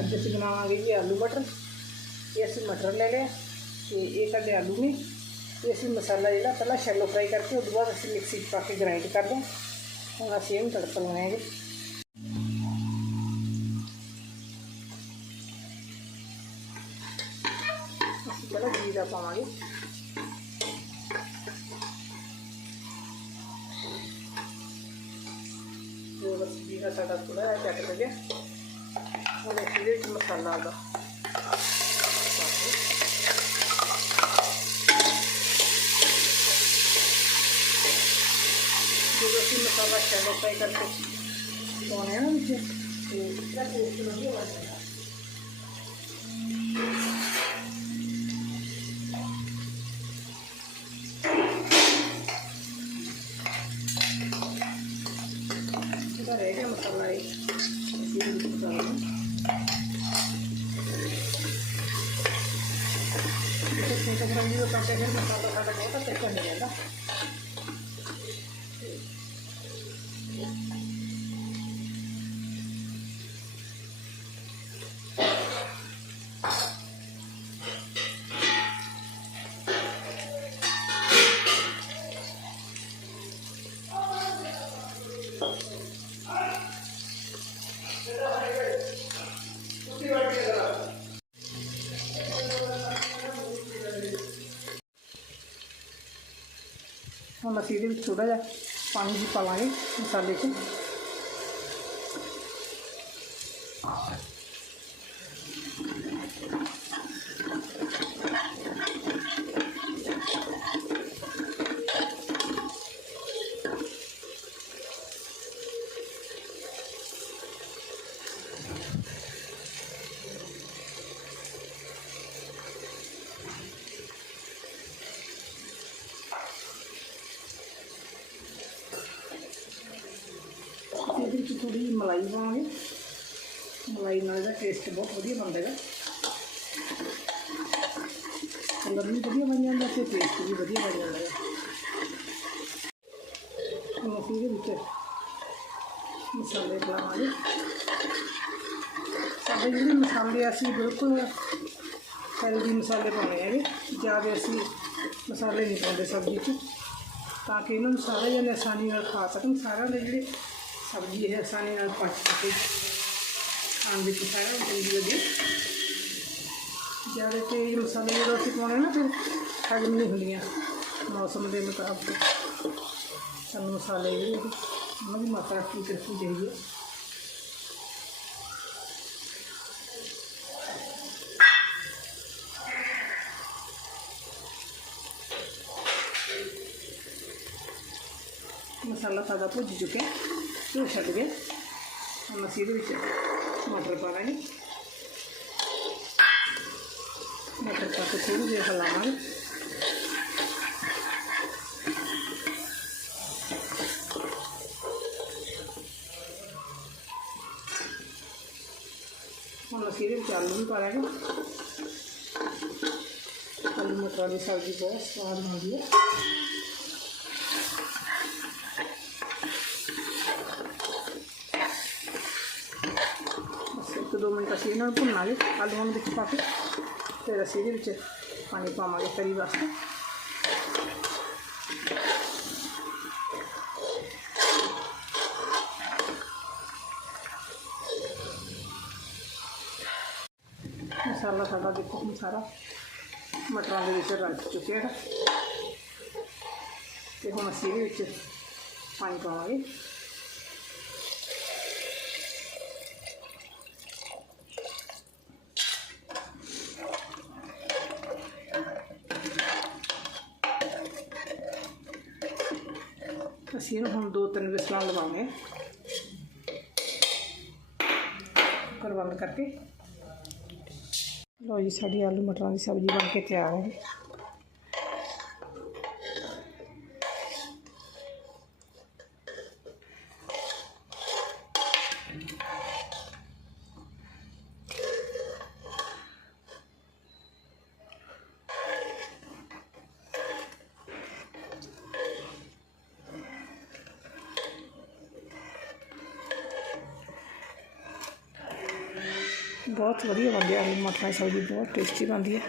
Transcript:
ਅੱਜ ਅਸੀਂ ਬਣਾਵਾਂਗੇ ਜੀ ਆਲੂ ਮਟਰ। ਇਹ ਅਸੀਂ ਮਟਰ ਲੈ ਲਿਆ ਤੇ ਇਹ ਸਾਡੇ ਆਲੂ ਨੇ। ਤੇ ਅਸੀਂ ਮਸਾਲਾ ਜਿਹੜਾ ਪਹਿਲਾਂ ਸ਼ੈਲੋ ਫਰਾਈ ਕਰਕੇ ਉਸ ਤੋਂ ਬਾਅਦ ਅਸੀਂ ਮਿਕਸੀ 'ਚ ਪਾ ਕੇ ਗ੍ਰਾਈਂਡ ਕਰਦੇ ਹਾਂ। ਹੁਣ ਅਸੀਂ ਇਹਨੂੰ ਤੜਕਾ ਲਗਾਉਣਾ ਹੈ ਅਸੀਂ ਪਹਿਲਾਂ ਜੀਰਾ ਪਾਵਾਂਗੇ। ਤੇ ਜੀਰਾ ਸਾਡਾ ਥੋੜਾ ਜਿਹਾ ਚੱਟ ਲੱਗਿਆ Olha aqui, ele não está nada. Tudo aqui não está baixando, vou pegar um pouco. Bom, é onde? Será que eu não vou mais pegar? Agora ele vai mostrar mais. ನೀರು ಕಟ್ಟೆಗೆ ಮಸಾಲೆ ಕಟ್ಟೆಗೆ ಅಂತ ತೆಕ್ಕೊಂಡಿದೆ ಅಲ್ಲ ਹੁਣ ਅਸੀਂ ਇਹਦੇ ਵਿੱਚ ਥੋੜਾ ਜਿਹਾ ਪਾਣੀ ਵੀ ਪਾਵਾਂਗੇ ਮਸਾਲੇ 'ਚ ਇਹਦੇ ਵਿੱਚ ਥੋੜੀ ਜਿਹੀ ਮਲਾਈ ਪਾਵਾਂਗੇ ਮਲਾਈ ਨਾਲ ਇਹਦਾ ਟੇਸਟ ਬਹੁਤ ਵਧੀਆ ਬਣਦਾ ਹੈਗਾ। ਕਲਰ ਵੀ ਵਧੀਆ ਬਣ ਜਾਂਦਾ ਤੇ ਟੇਸਟ ਵੀ ਵਧੀਆ ਬਣ ਜਾਂਦਾ ਹੈ ਹੁਣ ਅਸੀਂ ਇਹਦੇ ਵਿੱਚ ਮਸਾਲੇ ਪਾਵਾਂਗੇ। ਸਾਡੇ ਜਿਹੜੇ ਮਸਾਲੇ ਅਸੀਂ ਬਿਲਕੁਲ ਹੈਲਦੀ ਮਸਾਲੇ ਪਾਉਣੇ ਹੈਗੇ। ਜ਼ਿਆਦਾ ਅਸੀਂ ਮਸਾਲੇ ਨਹੀਂ ਪਾਉਂਦੇ ਸਬਜ਼ੀ 'ਚ। ਤਾਂ ਕਿ ਇਹਨਾਂ ਨੂੰ ਸਾਰੇ ਜਣੇ ਆਸਾਨੀ ਨਾਲ ਖਾ ਸਕਣ। ਸਾਰਿਆਂ ਦੇ ਜਿਹੜੇ सब्ज़ी आसानी पाचते खान भी पिसाया जल्दी लगे। ज़्यादा तेज मसाले जो पाने ना, फिर हजम नहीं होंगे मौसम के मुताबिक। सू मसाले भी माता मात्रा ठीक रखनी चाहिए मसाला सादा भुज चुके। हैं ನಿಮಿಷಕ್ಕೆ ನಮ್ಮ ಸೀದು ವಿಷಯ ಮಟರ್ ಪಾಕಿ ಮಟರ್ ಪಾಕ ಸೀದು చేసేలామా మన సీరియల్ అల్లం పాడాలి అల్లం మటరాలి సబ్జీ బాగా స్వాద్ మాదిరి 2 ਮਿੰਟ ਅਸੀਂ ਇਹਨਾਂ ਨੂੰ ਭੁੰਨਾਂਗੇ ਆਲੂਆਂ ਨੂੰ ਵਿੱਚ ਪਾ ਕੇ। ਫਿਰ ਅਸੀਂ ਇਹਦੇ ਵਿੱਚ ਪਾਣੀ ਪਾਵਾਂਗੇ ਕਰੀ ਵਾਸਤੇ। ਮਸਾਲਾ ਸਾਡਾ ਦੇਖੋ ਹੁਣ ਸਾਰਾ ਮਟਰਾਂ ਦੇ ਵਿੱਚ ਰਲ ਚੁੱਕਿਆ ਹੈ। ਤੇ ਹੁਣ ਅਸੀਂ ਇਹਦੇ ਵਿੱਚ ਪਾਣੀ ਪਾਵਾਂਗੇ। ਅਸੀਂ ਇਹਨੂੰ ਹੁਣ ਦੋ ਤਿੰਨ ਵਿਸਲਾਂ ਲਵਾਉਣੇ ਕੁੱਕਰ ਬੰਦ ਕਰਕੇ। ਲਓ ਜੀ, ਸਾਡੀ ਆਲੂ ਮਟਰਾਂ ਦੀ ਸਬਜ਼ੀ ਬਣ ਕੇ ਤਿਆਰ ਹੈ। ਬਹੁਤ ਵਧੀਆ ਬਣਦੀ ਹੈ ਆਲੂ ਮਟਰਾਂ ਦੀ ਸਬਜ਼ੀ ਬਹੁਤ ਟੇਸਟੀ ਬਣਦੀ ਹੈ